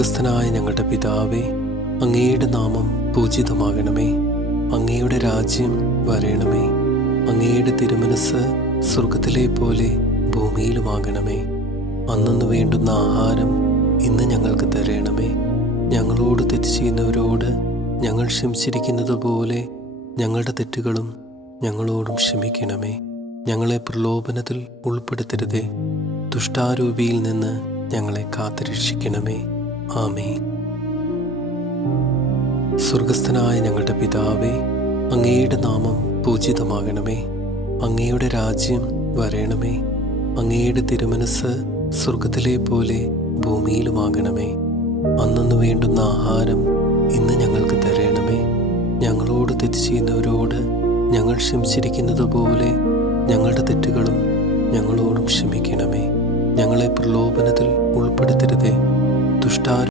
സ്വർഗസ്ഥനായ ഞങ്ങളുടെ പിതാവേ, അങ്ങയുടെ നാമം പൂജിതമാകണമേ. അങ്ങയുടെ രാജ്യം വരയണമേ. അങ്ങയുടെ തിരുമനസ് സ്വർഗത്തിലെ പോലെ ഭൂമിയിലുമാകണമേ. അന്നന്ന് വേണ്ടുന്ന ആഹാരം ഇന്ന് ഞങ്ങൾക്ക് തരണമേ. ഞങ്ങളോട് തെറ്റ് ചെയ്യുന്നവരോട് ഞങ്ങൾ ക്ഷമിച്ചിരിക്കുന്നത് പോലെ ഞങ്ങളുടെ തെറ്റുകളും ഞങ്ങളോടും ക്ഷമിക്കണമേ. ഞങ്ങളെ പ്രലോഭനത്തിൽ ഉൾപ്പെടുത്തരുതേ, ദുഷ്ടാരൂപിയിൽ നിന്ന് ഞങ്ങളെ കാത്തുരക്ഷിക്കണമേ. ആമേൻ. സ്വർഗസ്ഥനായ ഞങ്ങളുടെ പിതാവേ, അങ്ങയുടെ നാമം പൂജിതമാകണമേ. അങ്ങയുടെ രാജ്യം വരയണമേ. അങ്ങയുടെ തിരുമനസ് സ്വർഗത്തിലെ പോലെ ഭൂമിയിലുമാകണമേ. അന്നന്ന് വേണ്ടുന്ന ആഹാരം ഇന്ന് ഞങ്ങൾക്ക് തരണമേ. ഞങ്ങളോട് തെറ്റ് ചെയ്യുന്നവരോട് ഞങ്ങൾ ക്ഷമിച്ചിരിക്കുന്നത് പോലെ ഞങ്ങളുടെ തെറ്റുകളും ഞങ്ങളോടും ക്ഷമിക്കണമേ. ഞങ്ങളെ പ്രലോഭനത്തിൽ ഉൾപ്പെടുത്തരുതേ, ദുഷ്ടാരൂപിയിൽ